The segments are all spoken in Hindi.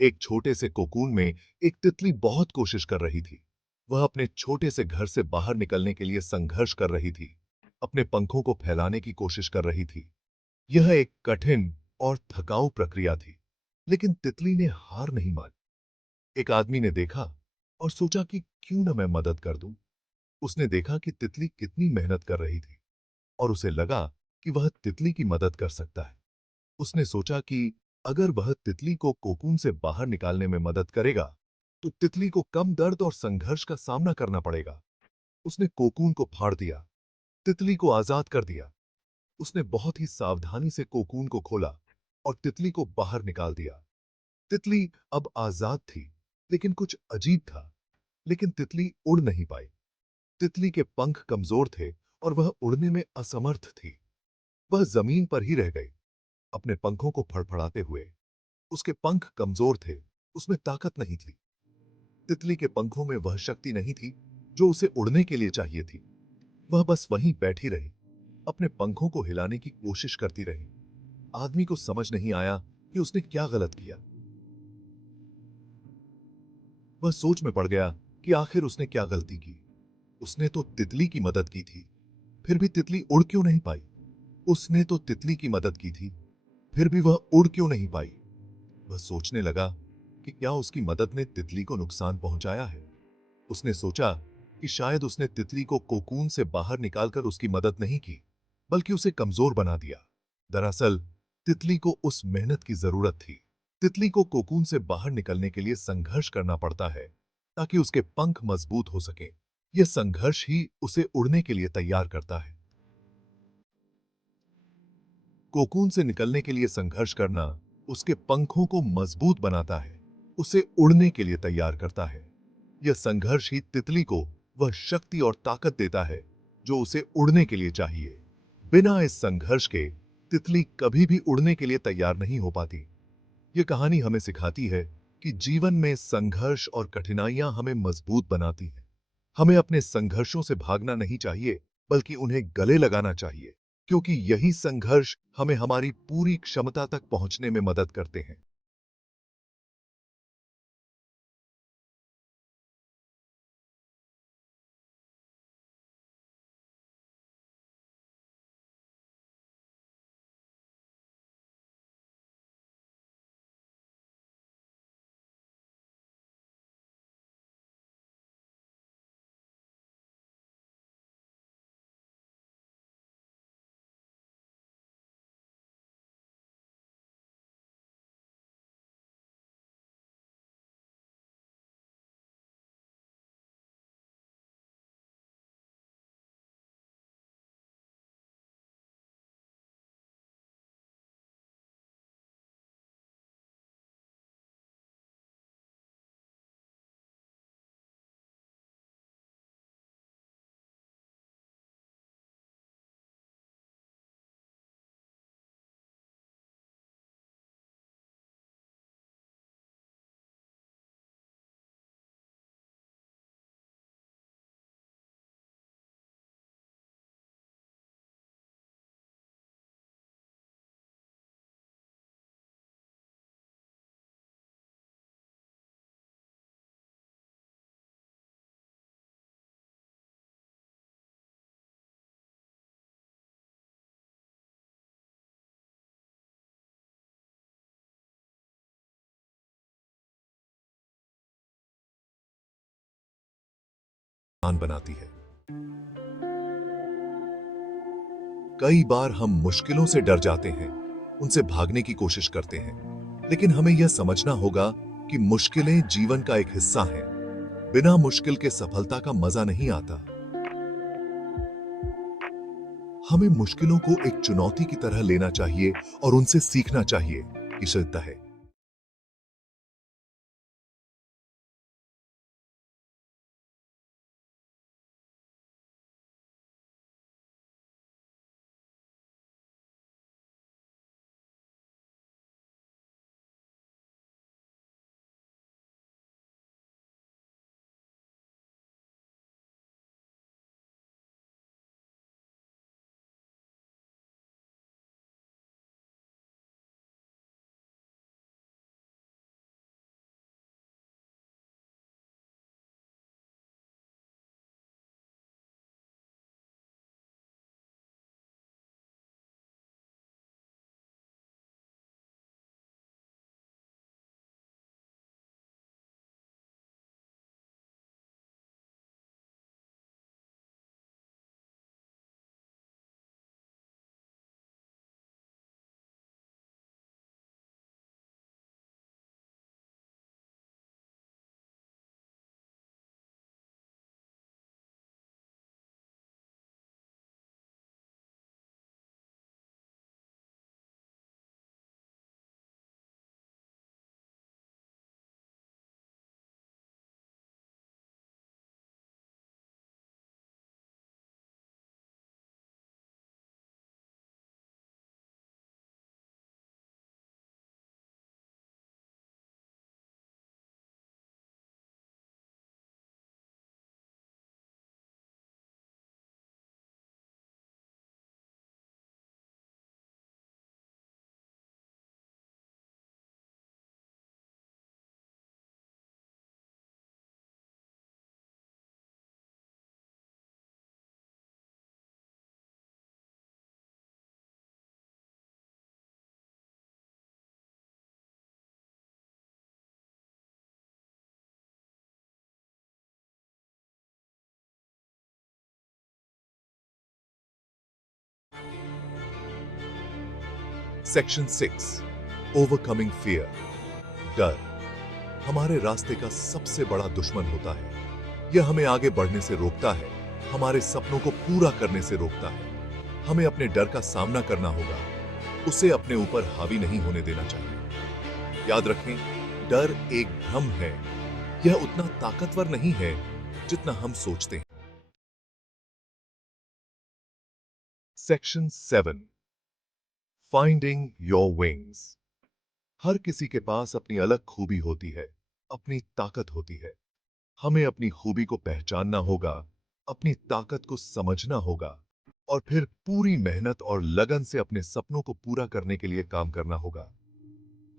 एक छोटे से कोकून में एक तितली बहुत कोशिश कर रही थी। वह अपने छोटे से घर से बाहर निकलने के लिए संघर्ष कर रही थी, अपने पंखों को फैलाने की कोशिश कर रही थी। यह एक कठिन और थकाऊ प्रक्रिया थी, लेकिन तितली ने हार नहीं मानी। एक आदमी ने देखा और सोचा कि क्यों न मैं मदद कर दूं। उसने देखा कि तितली कितनी मेहनत कर रही थी और उसे लगा कि वह तितली की मदद कर सकता है। उसने सोचा कि अगर वह तितली को कोकून से बाहर निकालने में मदद करेगा, तो तितली को कम दर्द और संघर्ष का सामना करना पड़ेगा। उसने कोकून को फाड़ दिया, तितली को आजाद कर दिया। उसने बहुत ही सावधानी से कोकून को खोला और तितली को बाहर निकाल दिया। तितली अब आजाद थी, लेकिन कुछ अजीब था। लेकिन तितली उड़ नहीं पाई। तितली के पंख कमजोर थे और वह उड़ने में असमर्थ थी। वह जमीन पर ही रह गई, अपने पंखों को फड़फड़ाते हुए। उसके पंख कमजोर थे, उसमें ताकत नहीं थी। तितली के पंखों में वह शक्ति नहीं थी जो उसे उड़ने के लिए चाहिए थी। वह बस वहीं बैठी रही, अपने पंखों को हिलाने की कोशिश करती रही। आदमी को समझ नहीं आया कि उसने क्या गलत किया। वह सोच में पड़ गया कि आखिर उसने क्या गलती की। उसने तो तितली की मदद की थी, फिर भी तितली उड़ क्यों नहीं पाई? उसने तो तितली की मदद की थी, फिर भी वह उड़ क्यों नहीं पाई? वह सोचने लगा कि क्या उसकी मदद ने तितली को नुकसान पहुंचाया है। उसने सोचा कि शायद उसने तितली को कोकून से बाहर निकालकर उसकी मदद नहीं की, बल्कि उसे कमजोर बना दिया। दरअसल तितली को उस मेहनत की जरूरत थी। तितली को कोकून से बाहर निकलने के लिए संघर्ष करना पड़ता है, ताकि उसके पंख मजबूत हो सके। यह संघर्ष ही उसे उड़ने के लिए तैयार करता है। कोकून से निकलने के लिए संघर्ष करना उसके पंखों को मजबूत बनाता है, उसे उड़ने के लिए तैयार करता है। यह संघर्ष ही तितली को वह शक्ति और ताकत देता है जो उसे उड़ने के लिए चाहिए। बिना इस संघर्ष के तितली कभी भी उड़ने के लिए तैयार नहीं हो पाती। यह कहानी हमें सिखाती है कि जीवन में संघर्ष और कठिनाइयां हमें मजबूत बनाती हैं। हमें अपने संघर्षों से भागना नहीं चाहिए, बल्कि उन्हें गले लगाना चाहिए, क्योंकि यही संघर्ष हमें हमारी पूरी क्षमता तक पहुंचने में मदद करते हैं। बनाती है। कई बार हम मुश्किलों से डर जाते हैं, उनसे भागने की कोशिश करते हैं, लेकिन हमें यह समझना होगा कि मुश्किलें जीवन का एक हिस्सा हैं। बिना मुश्किल के सफलता का मजा नहीं आता। हमें मुश्किलों को एक चुनौती की तरह लेना चाहिए और उनसे सीखना चाहिए कि सत्य है। Section 6 overcoming fear. डर हमारे रास्ते का सबसे बड़ा दुश्मन होता है। यह हमें आगे बढ़ने से रोकता है, हमारे सपनों को पूरा करने से रोकता है। हमें अपने डर का सामना करना होगा, उसे अपने ऊपर हावी नहीं होने देना चाहिए। याद रखें, डर एक भ्रम है, यह उतना ताकतवर नहीं है जितना हम सोचते हैं। Section 7 finding your wings. हर किसी के पास अपनी अलग खूबी होती है, अपनी ताकत होती है। हमें अपनी खूबी को पहचानना होगा, अपनी ताकत को समझना होगा और फिर पूरी मेहनत और लगन से अपने सपनों को पूरा करने के लिए काम करना होगा।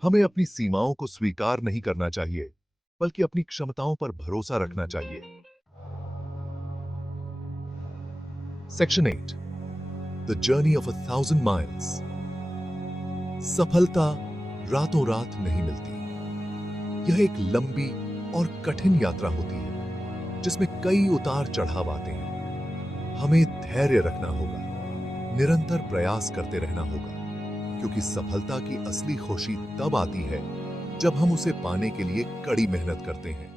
हमें अपनी सीमाओं को स्वीकार नहीं करना चाहिए, बल्कि अपनी क्षमताओं पर भरोसा रखना चाहिए। Section 8 the journey of 1,000 miles. सफलता रातों रात नहीं मिलती। यह एक लंबी और कठिन यात्रा होती है, जिसमें कई उतार चढ़ाव आते हैं। हमें धैर्य रखना होगा, निरंतर प्रयास करते रहना होगा, क्योंकि सफलता की असली खुशी तब आती है जब हम उसे पाने के लिए कड़ी मेहनत करते हैं।